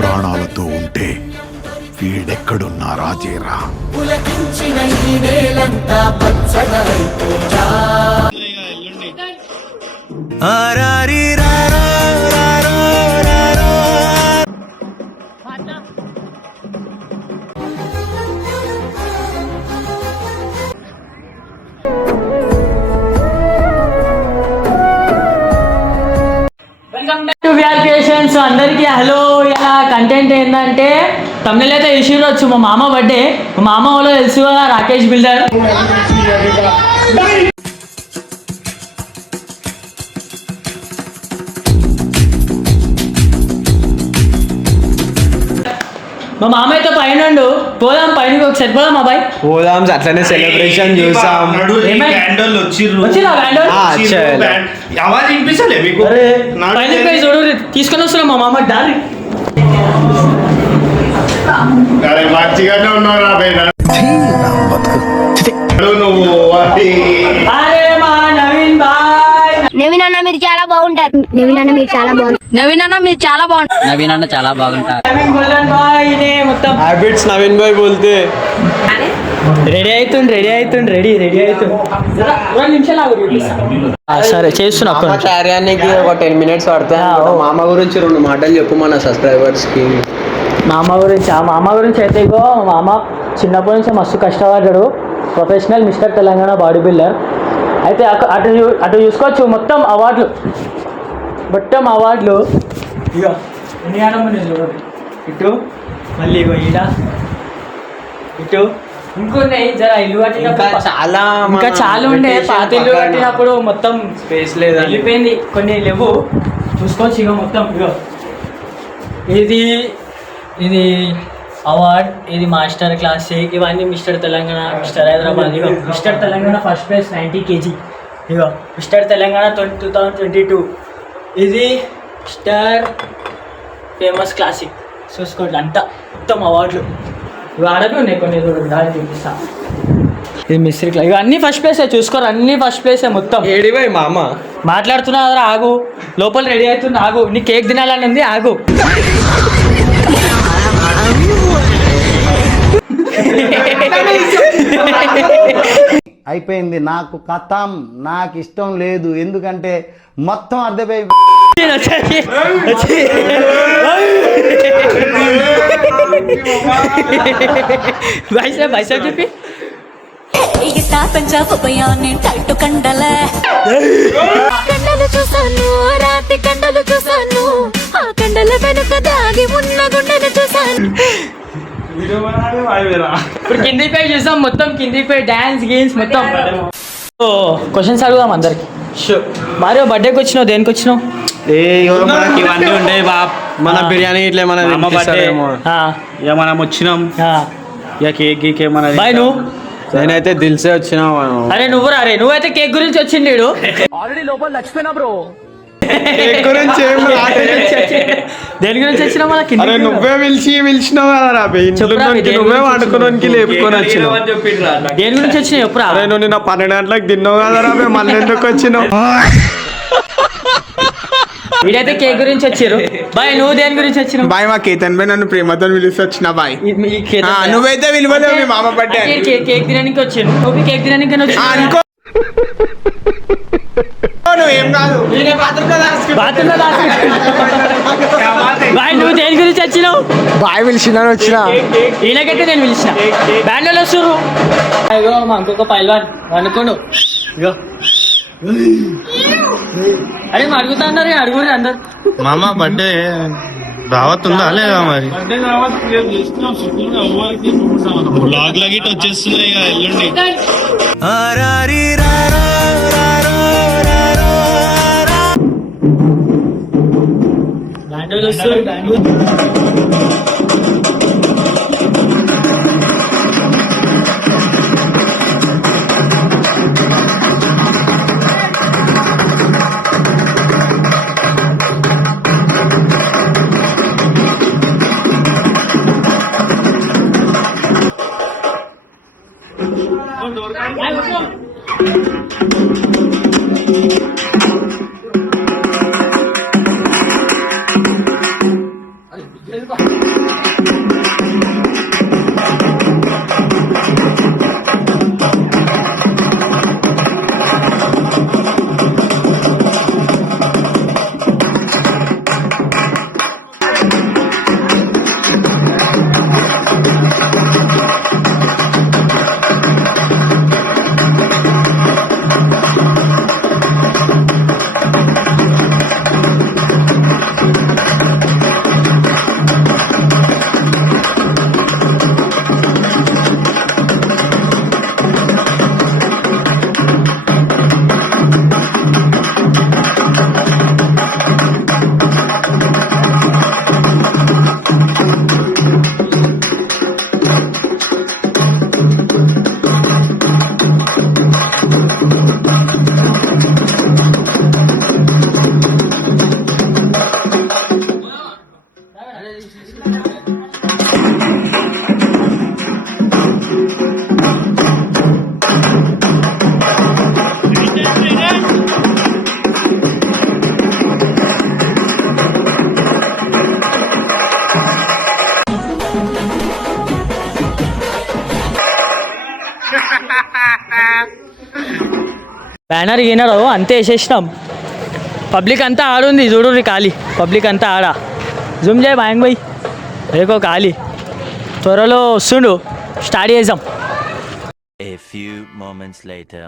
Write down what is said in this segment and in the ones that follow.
ప్రాణాలతో ఉంటే వీడెక్కడున్నా రాజేరా. సో అందరికీ హలో. ఇలా కంటెంట్ ఏంటంటే తమిళ అయితే ఇష్యూలో వచ్చు మా మామ బర్త్డే. మా మామ వాళ్ళు తెలుసు కదా, రాకేష్ బిల్డర్. మా మామ అయితే పైన పోదాం, పైనకి ఒకసారి పోదాం అబ్బాయి, పోదాం. అట్లనే సెలబ్రేషన్ చూసాం. చూడు తీసుకొని వస్తున్నాం మా మామ దారి. నవీన్ అన్న మీరు చాలా బాగుంటారు. నవీన్ అన్న మీరు చాలా బాగుంటారు. నవీన్ అన్న మీరు చాలా బాగుంటారు. నవీన్ అన్న చాలా బాగుంటారు. మొత్తం హ్యాబిట్స్ నవీన్ భాయ్ బోల్తే. రెడీ అవుతుంది. సరే చేస్తున్నా. కార్యానికి ఒక 10 minutes పడతాయి. మామ గురించి 2 మాటలు చెప్పు మన సబ్స్క్రైబర్స్ కి. మామ గురించి అయితే ఇగో మామ చిన్నప్పటి నుంచి మస్తు కష్టపడ్డాడు. Professional mister Telangana body builder. అయితే అటు చూసుకోవచ్చు మొత్తం అవార్డులు ఇక ఎన్ని ఆడమని చూడండి. ఇటు మళ్ళీ ఇగో ఈడ ఇటు ఇంకొన్నాయి. జర ఇల్లు కట్టినప్పుడు ఇంకా చాలా ఉండే. పాత ఇల్లు కట్టినప్పుడు మొత్తం స్పేస్ లేదు, వెళ్ళిపోయింది. కొన్ని లేవు, చూసుకోవచ్చు. ఇక మొత్తం ఇగో ఇది అవార్డ్, ఇది మాస్టర్ క్లాస్, ఇవన్నీ మిస్టర్ తెలంగాణ, మిస్టర్ హైదరాబాద్. ఇగో mister Telangana first prize 90 kg. ఇగో మిస్టర్ తెలంగాణ 2022. ఇది మిస్టర్ ఫేమస్ క్లాసిక్. చూసుకోండి అంతా మొత్తం అవార్డులు. ఇవి ఆడవి ఉన్నాయి కొన్ని, దాన్ని చూపిస్తా. ఇది మిస్టర్ క్లాస్, ఇవన్నీ ఫస్ట్ ప్లేసే. చూసుకోరు, అన్ని ఫస్ట్ ప్లేసే మొత్తం. ఏడివై మామ మాట్లాడుతున్నా కదా, ఆగు. లోపల రెడీ అవుతుంది, ఆగు. నీ కేక్ తినాలని ఉంది, ఆగు. అయిపోయింది. నాకు కథం, నాకు ఇష్టం లేదు. ఎందుకంటే మొత్తం అర్థమై చెప్పి కండలు చూసాను, రాతి కండలు చూసాను, ఆ కండల వెనుక దాగి ఉన్న గుండెను చూసాను. ఇప్పుడు కింది పై చూసాం, మొత్తం కింది పై డాన్స్ గేమ్స్ మొత్తం. క్వశ్చన్స్ అడుగుదాం అందరికి. మారియో బర్త్డేకి వచ్చినావు, దేనికి వచ్చినావు? మనకి ఇవన్నీ ఉండే బాప్, మన బిర్యానీ ఇట్లా మన ఇక మనం వచ్చినాం. ఇక కేక్ గీకే మన బాయ్. నువ్వు? నేనైతే దిల్సే వచ్చినా. అరే నువ్వైతే కేక్ గురించి వచ్చింది. ఆల్రెడీ లోపల చచ్చిపోయినా బ్రో. దేని గురించి వచ్చినా మనకి? నువ్వే పిలిచినావు కదా, నువ్వే వండుకోవడానికి లేపుకొని వచ్చినావు. దేని గురించి వచ్చినావు ఎప్పుడు? అరే నువ్వు నిన్న 12 గంటలకు తిన్నావు కదా రాబే, మళ్ళీ ఎందుకు వచ్చినావు? వీడైతే కేక్ గురించి వచ్చారు. బాయ్ నువ్వు దేని గురించి వచ్చినావు? బాయ్ మా కేతన్ బాయ్ నన్ను ప్రేమతో పిలిచి వచ్చిన బాయ్. నువ్వైతే విలువలేవు మీ మామ బర్త్డే. కేక్ తినడానికి వచ్చాను. నువ్వు కేక్ తినడానికి అనుకో. నువ్వేం కాదు, బాయ్ నువ్వు దేని గురించి వచ్చినావు? బాయ్ పిలిచిన వచ్చిన. ఈయనకైతే నేను పిలిచిన. బ్యాండ్ వాళ్ళు వస్తారు. ఇగో మా ఇంకొక పైల్వాన్ అనుకోను. ఇగో అరే అడుగుతా అన్నారు, అడుగురు అందరు. మామ బర్త్డే దావత్ ఉందా లేదా? మరి బ్లాగ్ లగిట్ వచ్చేస్తున్నాయి ఇక ఎల్లుండి. బ్యాండ్ వాళ్ళు వస్తారు. బ్యానర్ గినరు అంతే వేసేసినాం. పబ్లిక్ అంతా ఆడుంది చూడు ఖాళీ. పబ్లిక్ అంతా ఆడా. జూమ్ చేయి బాయంగ్ పోయి రేకో ఖాళీ. త్వరలో వస్తుండు, స్టార్ట్ చేద్దాం. A few moments later.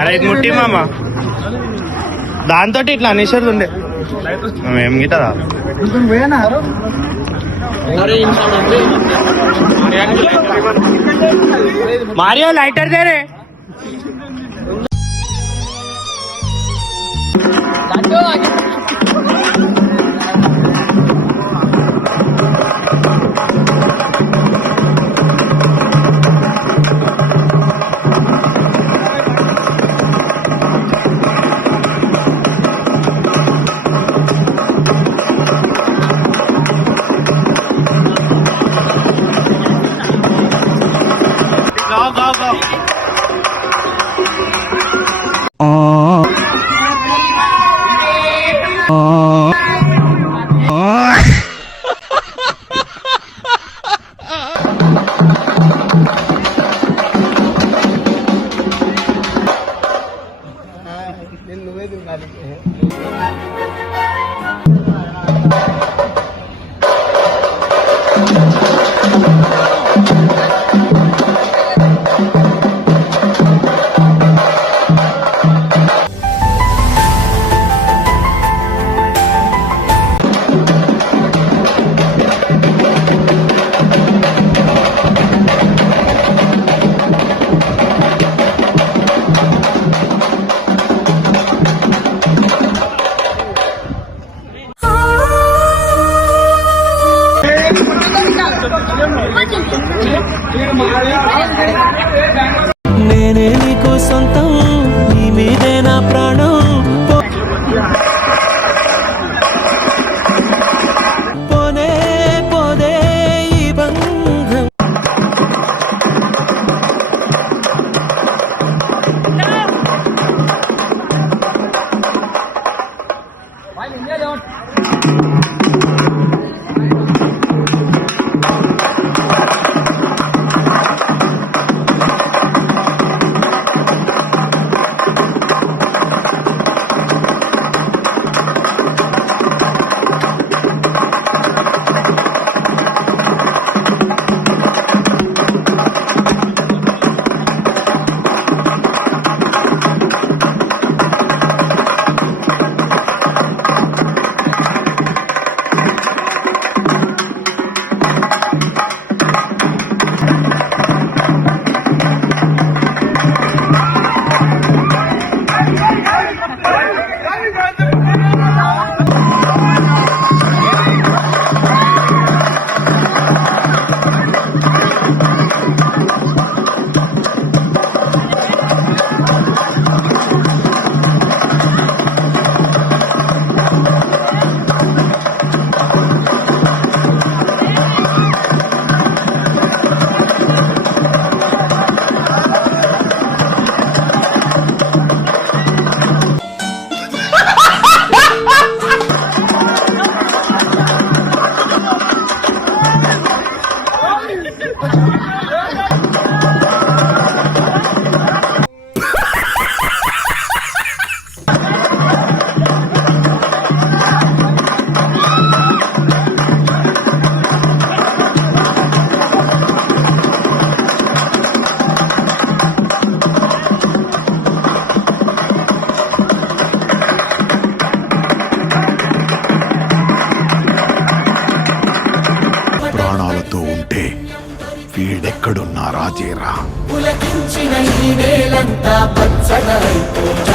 అరే ఇది ముట్టి మామ దాంతో ఇట్లా అనేసేది ఉండే మేము గీత మారియో లైటర్ దేరే ఈ నేలంతా పచ్చగా అయిపో